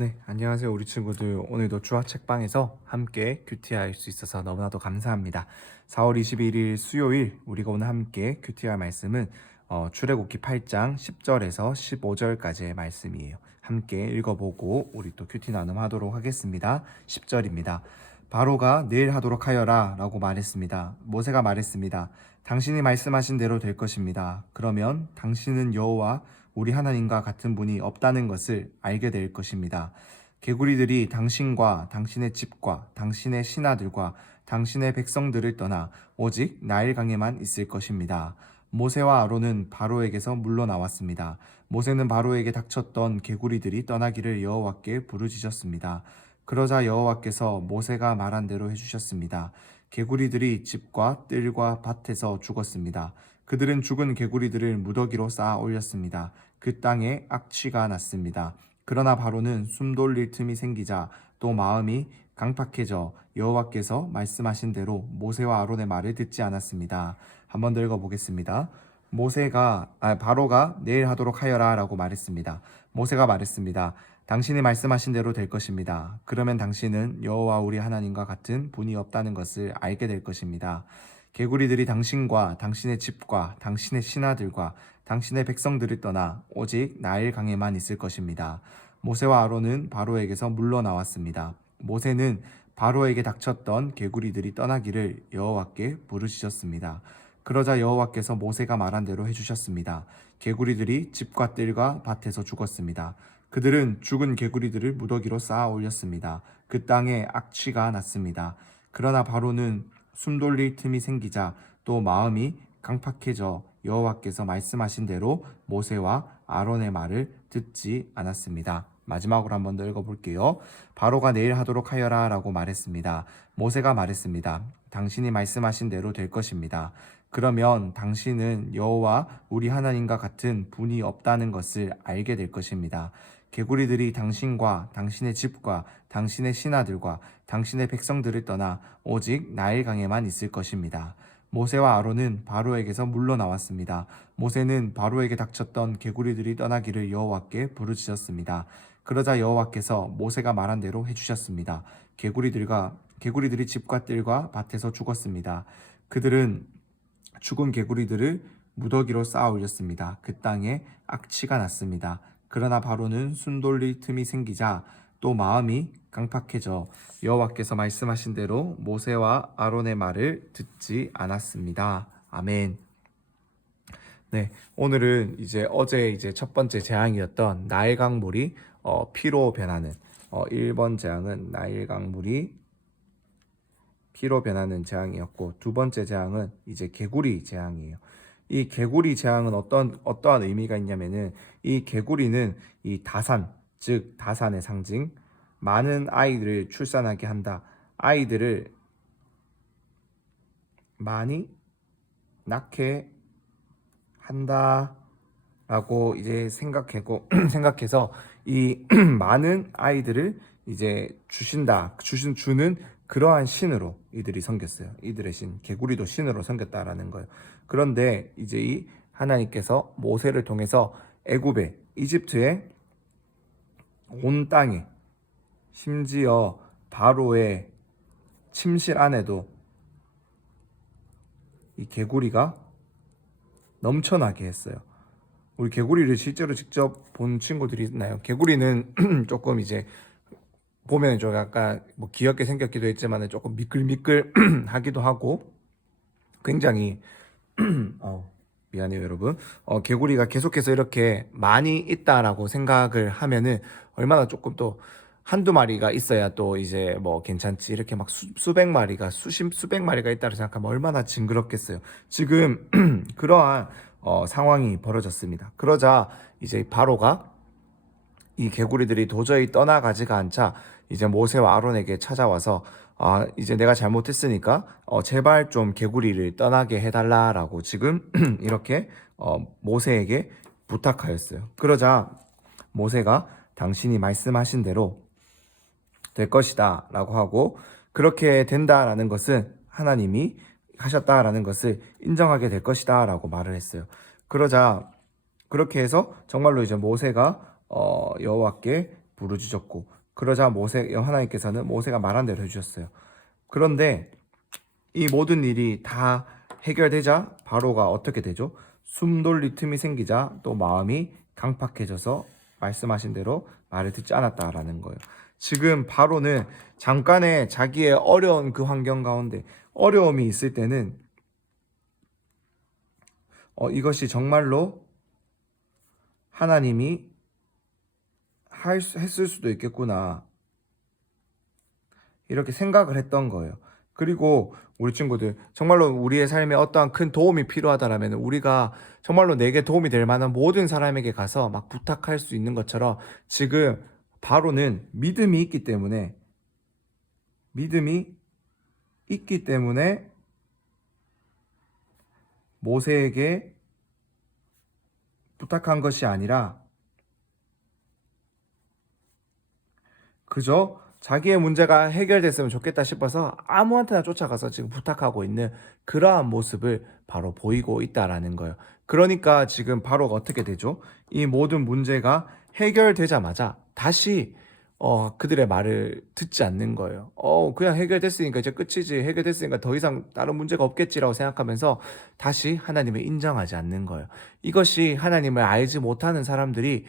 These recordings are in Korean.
네, 안녕하세요 우리 친구들. 오늘도 주화 책방에서 함께 큐티할 수 있어서 너무나도 감사합니다. 4월 21일 수요일 우리가 오늘 함께 큐티할 말씀은 출애굽기 8장 10절에서 15절까지의 말씀이에요. 함께 읽어보고 우리 또 큐티 나눔하도록 하겠습니다. 10절입니다. 바로가 내일 하도록 하여라 라고 말했습니다. 모세가 말했습니다. 당신이 말씀하신 대로 될 것입니다. 그러면 당신은 여호와 우리 하나님과 같은 분이 없다는 것을 알게 될 것입니다. 개구리들이 당신과 당신의 집과 당신의 신하들과 당신의 백성들을 떠나 오직 나일강에만 있을 것입니다. 모세와 아론은 바로에게서 물러나왔습니다. 모세는 바로에게 닥쳤던 개구리들이 떠나기를 여호와께 부르짖었습니다. 그러자 여호와께서 모세가 말한 대로 해주셨습니다. 개구리들이 집과 뜰과 밭에서 죽었습니다. 그들은 죽은 개구리들을 무더기로 쌓아 올렸습니다. 그 땅에 악취가 났습니다. 그러나 바로는 숨 돌릴 틈이 생기자 또 마음이 강팍해져 여호와께서 말씀하신 대로 모세와 아론의 말을 듣지 않았습니다. 한 번 더 읽어보겠습니다. 바로가 내일 하도록 하여라 라고 말했습니다. 모세가 말했습니다. 당신이 말씀하신 대로 될 것입니다. 그러면 당신은 여호와 우리 하나님과 같은 분이 없다는 것을 알게 될 것입니다. 개구리들이 당신과 당신의 집과 당신의 신하들과 당신의 백성들을 떠나 오직 나일강에만 있을 것입니다. 모세와 아론은 바로에게서 물러나왔습니다. 모세는 바로에게 닥쳤던 개구리들이 떠나기를 여호와께 부르짖었습니다. 그러자 여호와께서 모세가 말한 대로 해주셨습니다. 개구리들이 집과 뜰과 밭에서 죽었습니다. 그들은 죽은 개구리들을 무더기로 쌓아 올렸습니다. 그 땅에 악취가 났습니다. 그러나 바로는 숨 돌릴 틈이 생기자 또 마음이 강팍해져 여호와께서 말씀하신 대로 모세와 아론의 말을 듣지 않았습니다. 마지막으로 한 번 더 읽어볼게요. 바로가 내일 하도록 하여라 라고 말했습니다. 모세가 말했습니다. 당신이 말씀하신 대로 될 것입니다. 그러면 당신은 여호와 우리 하나님과 같은 분이 없다는 것을 알게 될 것입니다. 개구리들이 당신과 당신의 집과 당신의 신하들과 당신의 백성들을 떠나 오직 나일강에만 있을 것입니다. 모세와 아론은 바로에게서 물러나왔습니다. 모세는 바로에게 닥쳤던 개구리들이 떠나기를 여호와께 부르짖었습니다. 그러자 여호와께서 모세가 말한 대로 해주셨습니다. 개구리들이 집과 뜰과 밭에서 죽었습니다. 그들은 죽은 개구리들을 무더기로 쌓아 올렸습니다. 그 땅에 악취가 났습니다. 그러나 바로는 숨 돌릴 틈이 생기자 또 마음이 강팍해져 여호와께서 말씀하신 대로 모세와 아론의 말을 듣지 않았습니다. 아멘. 네, 오늘은 어제 첫 번째 재앙이었던 나일강물이 피로 변하는 1번 재앙은 나일강물이 피로 변하는 재앙이었고, 두 번째 재앙은 개구리 재앙이에요. 이 개구리 재앙은 어떠한 의미가 있냐면은, 이 개구리는 이 다산, 즉 다산의 상징, 많은 아이들을 출산하게 한다. 아이들을 많이 낳게 한다 라고 생각해서 이 많은 아이들을 주는 그러한 신으로 이들이 섬겼어요. 이들의 신, 개구리도 신으로 섬겼다라는 거예요. 그런데 이 하나님께서 모세를 통해서 애굽에, 이집트의 온 땅에, 심지어 바로의 침실 안에도 이 개구리가 넘쳐나게 했어요. 우리 개구리를 실제로 직접 본 친구들이 있나요? 개구리는 조금 보면 좀 약간 귀엽게 생겼기도 했지만 조금 미끌미끌하기도 하고, 굉장히 미안해요 여러분. 개구리가 계속해서 이렇게 많이 있다라고 생각을 하면은 얼마나 조금 또 한두 마리가 있어야 또 괜찮지, 이렇게 막 수백 마리가 수백 마리가 있다고 생각하면 얼마나 징그럽겠어요. 지금 그러한 상황이 벌어졌습니다. 그러자 바로가 이 개구리들이 도저히 떠나가지가 않자 모세와 아론에게 찾아와서 내가 잘못했으니까 제발 좀 개구리를 떠나게 해달라라고 지금 이렇게 모세에게 부탁하였어요. 그러자 모세가 당신이 말씀하신 대로 될 것이다 라고 하고, 그렇게 된다라는 것은 하나님이 하셨다라는 것을 인정하게 될 것이다 라고 말을 했어요. 그러자 그렇게 해서 정말로 모세가 여호와께 부르짖었고, 그러자 하나님께서는 모세가 말한 대로 해주셨어요. 그런데 이 모든 일이 다 해결되자 바로가 어떻게 되죠? 숨 돌릴 틈이 생기자 또 마음이 강팍해져서 말씀하신 대로 말을 듣지 않았다라는 거예요. 지금 바로는 잠깐의 자기의 어려운 그 환경 가운데 어려움이 있을 때는 이것이 정말로 하나님이 했을 수도 있겠구나, 이렇게 생각을 했던 거예요. 그리고 우리 친구들, 정말로 우리의 삶에 어떠한 큰 도움이 필요하다라면 우리가 정말로 내게 도움이 될 만한 모든 사람에게 가서 막 부탁할 수 있는 것처럼, 지금 바로는 믿음이 있기 때문에 모세에게 부탁한 것이 아니라 그저 자기의 문제가 해결됐으면 좋겠다 싶어서 아무한테나 쫓아가서 지금 부탁하고 있는 그러한 모습을 바로 보이고 있다라는 거예요. 그러니까 지금 바로가 어떻게 되죠? 이 모든 문제가 해결되자마자 다시 그들의 말을 듣지 않는 거예요. 그냥 해결됐으니까 이제 끝이지, 해결됐으니까 더 이상 다른 문제가 없겠지라고 생각하면서 다시 하나님을 인정하지 않는 거예요. 이것이 하나님을 알지 못하는 사람들이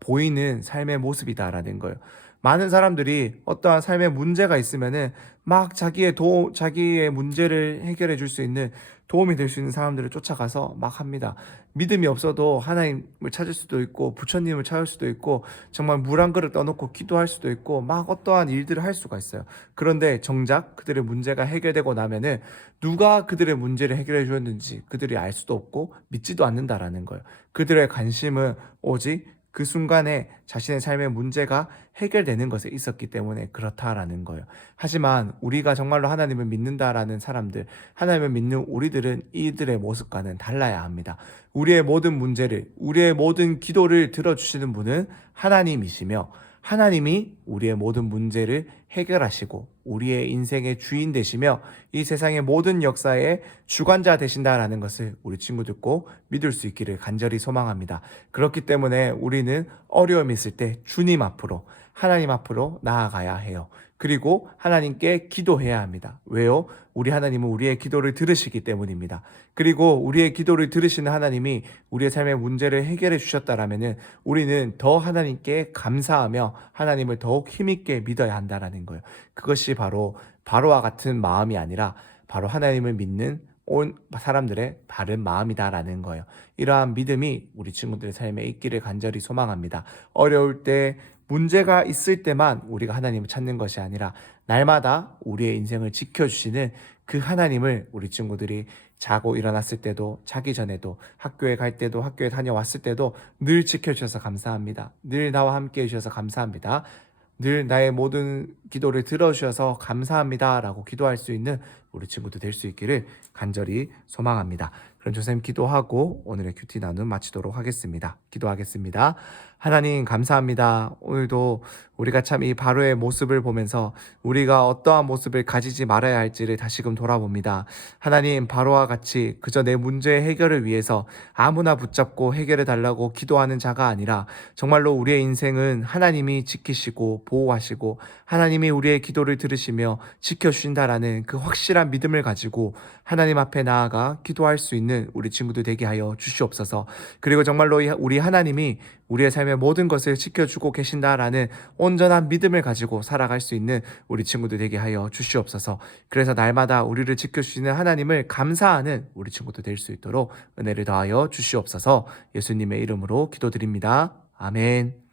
보이는 삶의 모습이다라는 거예요. 많은 사람들이 어떠한 삶의 문제가 있으면은 막 자기의 문제를 해결해 줄 수 있는, 도움이 될 수 있는 사람들을 쫓아가서 막 합니다. 믿음이 없어도 하나님을 찾을 수도 있고, 부처님을 찾을 수도 있고, 정말 물 한 그릇 떠놓고 기도할 수도 있고, 막 어떠한 일들을 할 수가 있어요. 그런데 정작 그들의 문제가 해결되고 나면은 누가 그들의 문제를 해결해 주었는지 그들이 알 수도 없고 믿지도 않는다라는 거예요. 그들의 관심은 오직 그 순간에 자신의 삶의 문제가 해결되는 것에 있었기 때문에 그렇다라는 거예요. 하지만 우리가 정말로 하나님을 믿는다라는 사람들, 하나님을 믿는 우리들은 이들의 모습과는 달라야 합니다. 우리의 모든 문제를, 우리의 모든 기도를 들어주시는 분은 하나님이시며, 하나님이 우리의 모든 문제를 해결하시고 우리의 인생의 주인 되시며 이 세상의 모든 역사의 주관자 되신다라는 것을 우리 친구들 꼭 믿을 수 있기를 간절히 소망합니다. 그렇기 때문에 우리는 어려움이 있을 때 주님 앞으로, 하나님 앞으로 나아가야 해요. 그리고 하나님께 기도해야 합니다. 왜요? 우리 하나님은 우리의 기도를 들으시기 때문입니다. 그리고 우리의 기도를 들으시는 하나님이 우리의 삶의 문제를 해결해 주셨다라면은 우리는 더 하나님께 감사하며 하나님을 더욱 힘있게 믿어야 한다라는 거예요. 그것이 바로 바로와 같은 마음이 아니라 바로 하나님을 믿는 온 사람들의 바른 마음이다라는 거예요. 이러한 믿음이 우리 친구들의 삶에 있기를 간절히 소망합니다. 어려울 때, 문제가 있을 때만 우리가 하나님을 찾는 것이 아니라 날마다 우리의 인생을 지켜주시는 그 하나님을 우리 친구들이 자고 일어났을 때도, 자기 전에도, 학교에 갈 때도, 학교에 다녀왔을 때도 늘 지켜주셔서 감사합니다. 늘 나와 함께 해주셔서 감사합니다. 늘 나의 모든 기도를 들어주셔서 감사합니다 라고 기도할 수 있는 우리 친구도 될 수 있기를 간절히 소망합니다. 그럼 조쌤 기도하고 오늘의 큐티 나눔 마치도록 하겠습니다. 기도하겠습니다. 하나님 감사합니다. 오늘도 우리가 참 이 바로의 모습을 보면서 우리가 어떠한 모습을 가지지 말아야 할지를 다시금 돌아봅니다. 하나님, 바로와 같이 그저 내 문제의 해결을 위해서 아무나 붙잡고 해결해 달라고 기도하는 자가 아니라 정말로 우리의 인생은 하나님이 지키시고 보호하시고 하나님이 우리의 기도를 들으시며 지켜주신다라는 그 확실한 믿음을 가지고 하나님 앞에 나아가 기도할 수 있는 우리 친구들 되게 하여 주시옵소서. 그리고 정말로 우리 하나님이 우리의 삶의 모든 것을 지켜주고 계신다라는 온전한 믿음을 가지고 살아갈 수 있는 우리 친구들 되게 하여 주시옵소서. 그래서 날마다 우리를 지켜주시는 하나님을 감사하는 우리 친구들 될 수 있도록 은혜를 더하여 주시옵소서. 예수님의 이름으로 기도드립니다. 아멘.